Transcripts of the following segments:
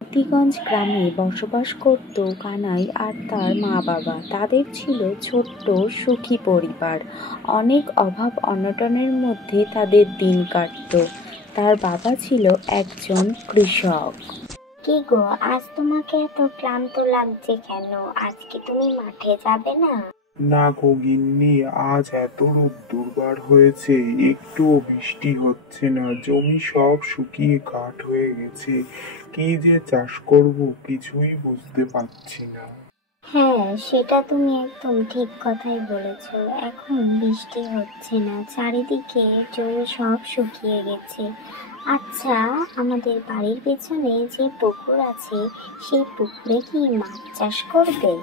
মোতিগঞ্জ গ্রামে বসবাস করত কানাই আর তার মা-বাবা। তাদের ছিল ছোট্ট সুখী পরিবার। অনেক অভাব অনটনের মধ্যে তাদের দিন কাটত। তার বাবা ছিল একজন কৃষক। কি গো, আজ তোমাকে এত ক্লান্ত লাগছে কেন? আজকে তুমি মাঠে যাবে না? না গো গিন্নি, আজ এত রোদ্দুর বার হয়েছে, একটুও বৃষ্টি হচ্ছে না। জমি সব শুকিয়ে কাঠ হয়ে গেছে। কি যে চাষ করব কিছুই বুঝতে পারছি না। হ্যাঁ, সেটা তুমি একদম ঠিক কথাই বলেছ। এখন বৃষ্টি হচ্ছে না, চারিদিকে জমি সব শুকিয়ে গেছে। আচ্ছা, আমাদের বাড়ির পেছনে যে পুকুর আছে, সেই পুকুরে কি মাছ চাষ করবে?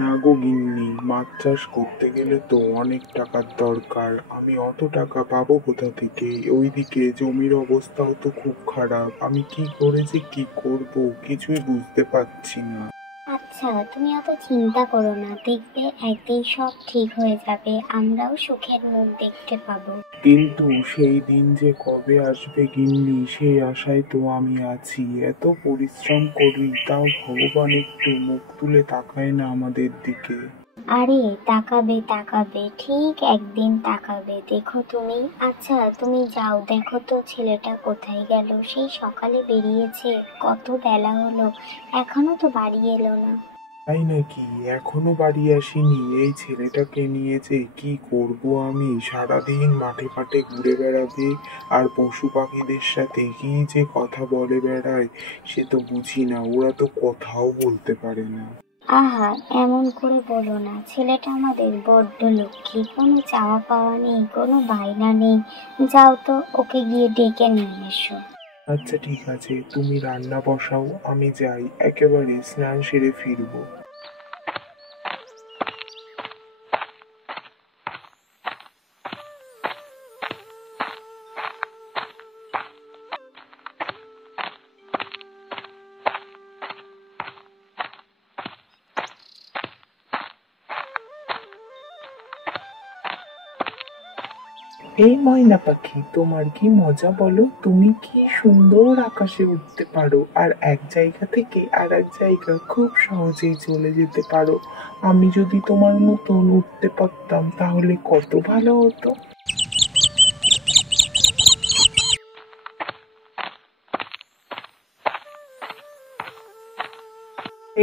না গো গিন্নি, মাছ চাষ করতে গেলে তো অনেক টাকার দরকার। আমি অত টাকা পাবো কোথা থেকে? ওইদিকে জমির অবস্থাও তো খুব খারাপ। আমি কি করে যে কি করব কিছুই বুঝতে পারছি না। আচ্ছা, তুমি অত চিন্তা করো না, দেখবে একদিন সব ঠিক হয়ে যাবে, আমরাও সুখের মুখ দেখতে পাবো। কিন্তু সেই দিন যে কবে আসবে গিন্নি, সেই আশায় তো আমি আছি। এত পরিশ্রম করি, তাও ভগবান একটু মুখ তুলে তাকায় না আমাদের দিকে। আরে তাকাবে তাকাবে, ঠিক একদিন তাকাবে, দেখো তুমি। আচ্ছা তুমি যাও, দেখো তো ছেলেটা কোথায় গেল। সেই সকালে বেরিয়েছে, কত বেলা হলো, এখনো তো বাড়ি এলো না। তাই নাকি? এখনো বাড়ি আসেনি? এই ছেলেটাকে নিয়ে যে কি করব আমি? সারাদিন মাঠে ফাটে ঘুরে বেড়াবে আর পশু পাখিদের সাথে কি যে কথা বলে বেড়ায়, সে তো বুঝি না। ওরা তো কথাও বলতে পারে না। আহা, এমন করে বলো না, ছেলেটা আমাদের বড্ড লক্ষ্মী, কোনো চাওয়া পাওয়া নেই, কোনো বায়না নেই। যাও তো, ওকে গিয়ে ডেকে নিয়ে এসো। আচ্ছা ঠিক আছে, তুমি রান্না বসাও, আমি যাই, একেবারে স্নান সেরে ফিরবো। এই ময়না পাখি, তোমার কি মজা বলো? তুমি কি সুন্দর আকাশে উঠতে পারো, আর এক জায়গা থেকে আর এক জায়গা খুব সহজেই চলে যেতে পারো। আমি যদি তোমার মতন উঠতে পারতাম তাহলে কত ভালো হতো।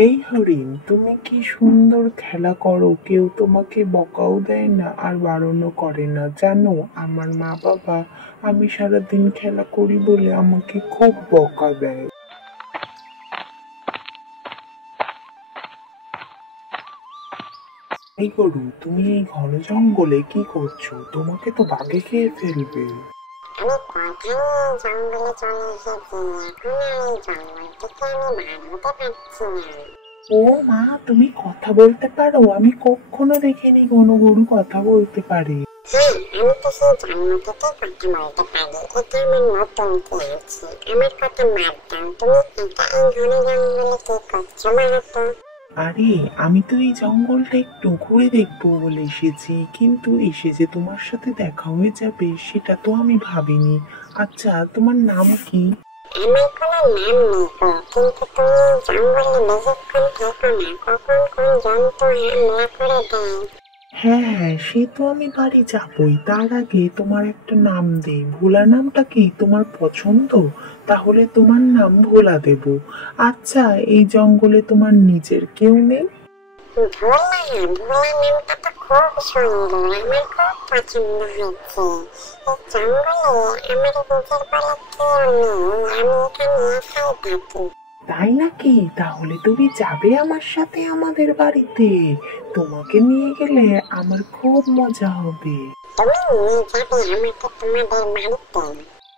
এই হরিণ, তুমি কি সুন্দর খেলা করো, কেউ তোমাকে বকাও দেয় না আর বারণও করে না। জানো, আমার মা বাবা আমি সারাদিন খেলা করি বলে আমাকে খুব বকা দেয়। এই গরু, তুমি এই ঘন জঙ্গলে কি করছো? তোমাকে তো বাঘে খেয়ে ফেলবে। আমি কোথায় জঙ্গলে চলে এসেছি, এখন আর এই জঙ্গল থেকে আমি বার হতে পারছি না। ও মা, তুমি কথা বলতে পারো? আমি কখনো দেখিনি কোনো গরু কথা বলতে পারে। হ্যাঁ, আমি তো সেই জন্ম থেকে কথা বলতে পারি। এটা আমার নতুন পেয়েছি। আমার কথা বাদ দাও, তুমি একা এই ঘন জঙ্গলে কি করছো বলো তো? আরে, আমি তো এই জঙ্গলটা একটু ঘুরে দেখবো বলে এসেছি, কিন্তু এসে যে তোমার সাথে দেখা হয়ে যাবে সেটা তো আমি ভাবিনি। আচ্ছা, তোমার নাম কি? আমার কোনো নাম নেই গো, কিন্তু তুমি জঙ্গলে বেশিক্ষণ থেকো না, কখন কোন জন্তু হামলা করে দেয়। হ্যাঁ হ্যাঁ, সে তো আমি বাড়ি যাবই, তার আগে তোমার একটা নাম দেই। ভোলা নামটা কি তোমার পছন্দ? তাহলে তোমার নাম ভোলা দেব। আচ্ছা, এই জঙ্গলে তোমার নিজের কেউ নেই? ভোলা, ভোলা নামটা তো খুব সুন্দর, আমার খুব পছন্দ হয়েছে। এই জঙ্গলে আমার নিজের বলে কেউ নেই, আমি এখানে একাই থাকি। তাই নাকি? তাহলে তুমি যাবে আমার সাথে আমাদের বাড়িতে। তোমাকে নিয়ে গেলে আমার খুব মজা হবে। তুমি নিয়ে যাবে আমাকে তোমাদের বাড়িতে?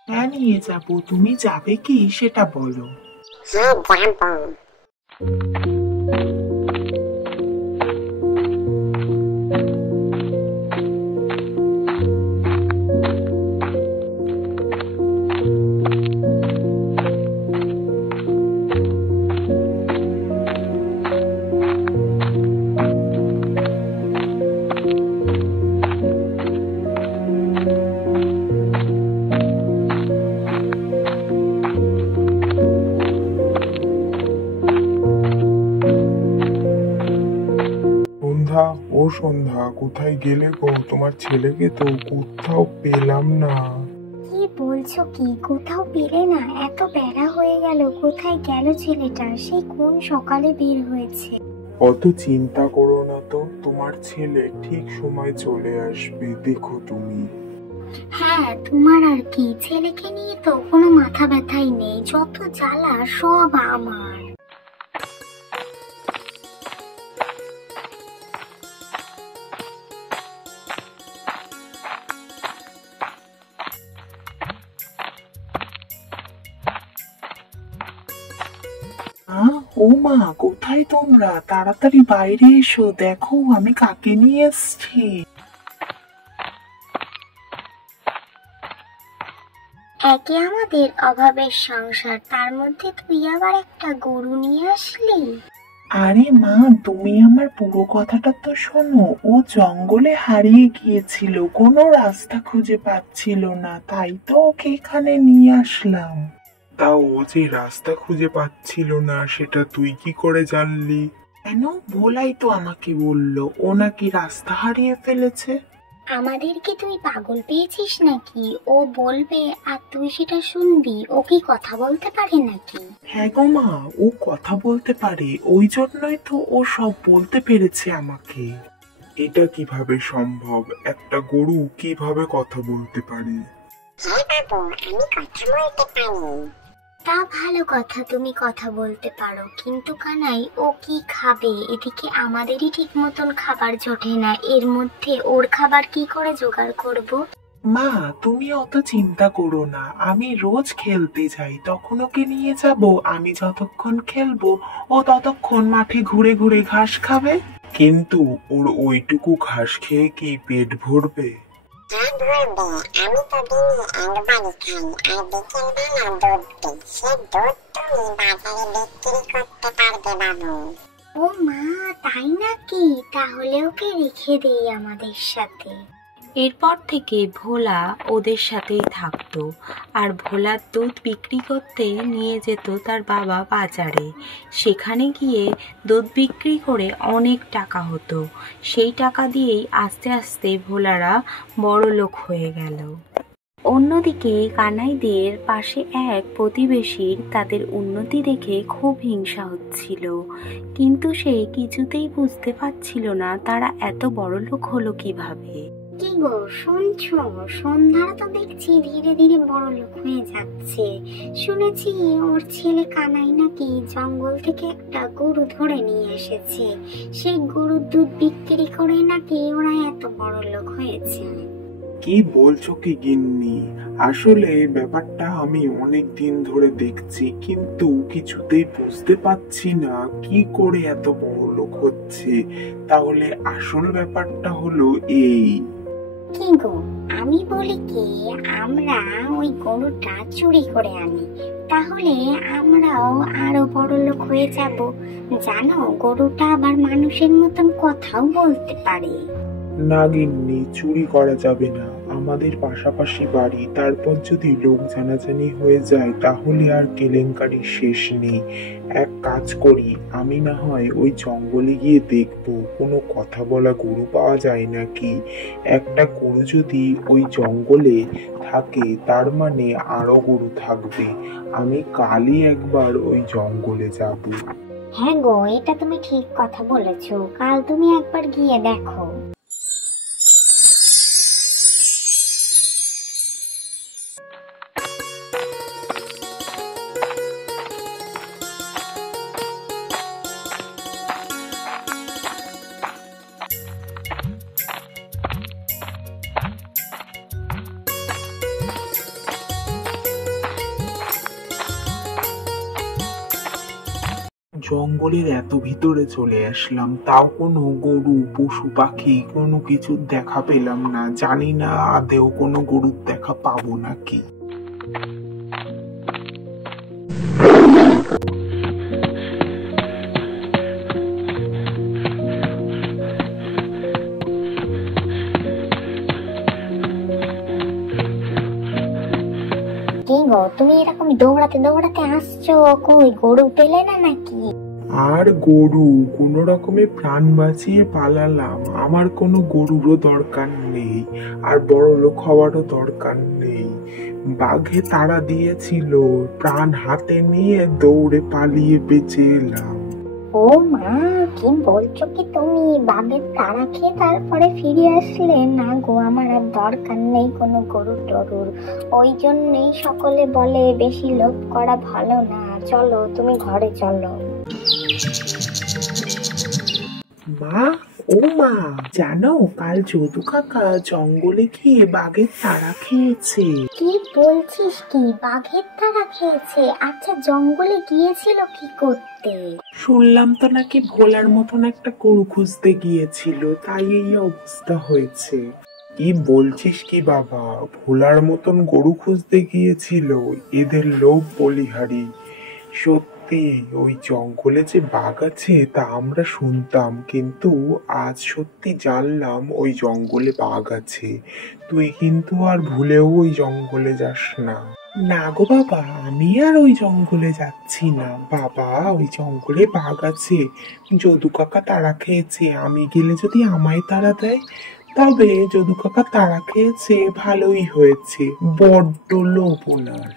হ্যাঁ, নিয়ে যাবো। তুমি যাবে কি সেটা বলো। হ্যাঁ, যাবো। সন্ধ্যা, কোথায় গেলে গো? তোমার ছেলেকে তো কোথাও পেলাম না। কি বলছো কি? কোথাও পেলে না? এত বেলা হয়ে গেল, কোথায় গেল ছেলেটা? সেই কোন সকালে বের হয়েছে। অত চিন্তা করো না তো, তোমার ছেলে ঠিক সময় চলে আসবে, দেখো তুমি। হ্যাঁ, তোমার আর কি, ছেলেকে নিয়ে তো কোনো মাথা ব্যথাই নেই, যত জ্বালা সব আমার। ও মা, কোথায় তোমরা? তাড়াতাড়ি বাইরে এসো, দেখো আমি কাকে নিয়ে এসেছি। একে আমাদের অভাবের সংসার, তার মধ্যে তুই আবার একটা গরু নিয়ে আসলি। আরে মা, তুমি আমার পুরো কথাটা তো শোনো। ও জঙ্গলে হারিয়ে গিয়েছিল, কোনো রাস্তা খুঁজে পাচ্ছিল না, তাই তো ওকে এখানে নিয়ে আসলাম। তা ও যে রাস্তা খুঁজে পাচ্ছিল না, সেটা তুই কি করে জানলি? কেন, ভোলাই তো আমাকে বললো ও নাকি রাস্তা হারিয়ে ফেলেছে। আমাদেরকে তুই পাগল পেয়েছিস নাকি? ও বলবে আর তুই সেটা শুনবি? ও কি কথা বলতে পারে নাকি? হ্যাঁ গো মা, ও কথা বলতে পারে, ওই জন্যই তো ও সব বলতে পেরেছে আমাকে। এটা কিভাবে সম্ভব? একটা গরু কিভাবে কথা বলতে পারে? হ্যাঁ বাবু, আমি কথা বলতে পারি। তা ভালো কথা, তুমি কথা বলতে পারো, কিন্তু কানাই ও কি খাবে? এদিকে আমাদেরই ঠিক মতন খাবার জোটে না, এর মধ্যে ওর খাবার কি করে জোগাড় করব? মা, তুমি অত চিন্তা করো না, আমি রোজ খেলতে যাই, তখন ওকে নিয়ে যাব। আমি যতক্ষণ খেলবো ও ততক্ষণ মাঠে ঘুরে ঘুরে ঘাস খাবে। কিন্তু ওর ওইটুকু ঘাস খেয়ে কি পেট ভরবে? হ্যাঁ ভরবে, আমি তো দিনে একবারই খাই, আর বিকেলবেলা দুধ দিই। সে দুধ তুমি বাজারে বিক্রি করতে পারবে বাবু। ও মা, তাই নাকি? তাহলে ওকে রেখে দেই আমাদের সাথে। এরপর থেকে ভোলা ওদের সাথেই থাকতো, আর ভোলার দুধ বিক্রি করতে নিয়ে যেত তার বাবা বাজারে। সেখানে গিয়ে দুধ বিক্রি করে অনেক টাকা হতো, সেই টাকা দিয়েই আস্তে আস্তে ভোলারা বড়লোক হয়ে গেল। অন্যদিকে কানাইদের পাশে এক প্রতিবেশীর তাদের উন্নতি দেখে খুব হিংসা হচ্ছিল, কিন্তু সে কিছুতেই বুঝতে পারছিল না তারা এত বড়লোক হলো কিভাবে। কি গো, শুনছো? সন্ধ্যারা তো দেখছি ধীরে ধীরে বড় লোক হয়ে যাচ্ছে। শুনেছি ওর ছেলে কানাই নাকি জঙ্গল থেকে একটা গরু ধরে নিয়ে এসেছে, সেই গরুর দুধ বিক্রি করে নাকি ওরা এত বড় লোক হয়েছে। কি বলছো কি গিন্নি? আসলে ব্যাপারটা আমি অনেক দিন ধরে দেখছি, কিন্তু কিছুতেই বুঝতে পারছি না কি করে এত বড় লোক হচ্ছে। তাহলে আসল ব্যাপারটা হলো এই। কি গো, আমি বলি কি, আমরা ওই গরুটা চুরি করে আনি, তাহলে আমরাও আরো বড় লোক হয়ে যাব। জানো, গরুটা আবার মানুষের মতন কথাও বলতে পারে। না গিন্নি, চুরি করা যাবে না, আমাদের পাশাপাশি বাড়ি, তারপর যদি লোক জানাজানি হয়ে যায় তাহলে আর কেলেঙ্কারির শেষ নেই। এক কাজ করি, আমি না হয় ওই জঙ্গলে গিয়ে দেখবো কোনো কথা বলা গরু পাওয়া যায় নাকি। একটা গরু যদি ওই জঙ্গলে থাকে তার মানে আরো গরু থাকবে। আমি কালই একবার ওই জঙ্গলে যাব। হ্যাঁ গো, এটা তুমি ঠিক কথা বলেছো, কাল তুমি একবার গিয়ে দেখো। জঙ্গলের এত ভিতরে চলে আসলাম, তাও কোনো গরু পশু পাখি কোনো কিছু দেখা পেলাম না। জানি না আদেও কোনো গরুর দেখা পাবো নাকি। কি গো, তুমি এরকম দৌড়াতে দৌড়াতে আসছো, কই গরু পেলে না নাকি? আর গরু কোনো রকমে প্রাণ বাঁচিয়ে পালালাম। আমার কোনো গরুরও দরকার নেই, আর বড়লোক হওয়ারও দরকার নেই। বাঘে তাড়া দিয়েছিল, প্রাণ হাতে নিয়ে দৌড়ে পালিয়ে বেঁচে এলাম। ও মা, কি বলছো কি তুমি? বাঘের তাড়া খেয়ে তারপরে ফিরে আসলে? না গো, আমার আর দরকার নেই কোনো গরু টরুর। ওই জন্যই সকলে বলে বেশি লোভ করা ভালো না। চলো, তুমি ঘরে চলো। মা, ও মা, জানো কাল যদু কাকা জঙ্গলে গিয়ে বাঘের তাড়া খেয়েছে। কি বলছিস কি? বাঘের তাড়া খেয়েছে? আচ্ছা, জঙ্গলে গিয়েছিল কি করতে? শুনলাম তো নাকি ভোলার মতন একটা গরু খুঁজতে গিয়েছিল, তাই এই অবস্থা হয়েছে। কি বলছিস কি বাবা? ভোলার মতন গরু খুঁজতে গিয়েছিল? এদের লোভ বলিহারি। সত্যি ওই জঙ্গলে যে বাঘ আছে তা আমরা শুনতাম, কিন্তু আজ সত্যি জানলাম ওই জঙ্গলে বাঘ আছে। তুই কিন্তু আর ভুলেও ওই জঙ্গলে যাস না। না গো বাবা, আমি আর ওই জঙ্গলে যাচ্ছি না। বাবা, ওই জঙ্গলে বাঘ আছে, যদু কাকা তাড়া খেয়েছে। আমি গেলে যদি আমায় তাড়া দেয়? তবে যদু কাকা তাড়া খেয়েছে, ভালোই হয়েছে। বড্ড লোভ ওনার।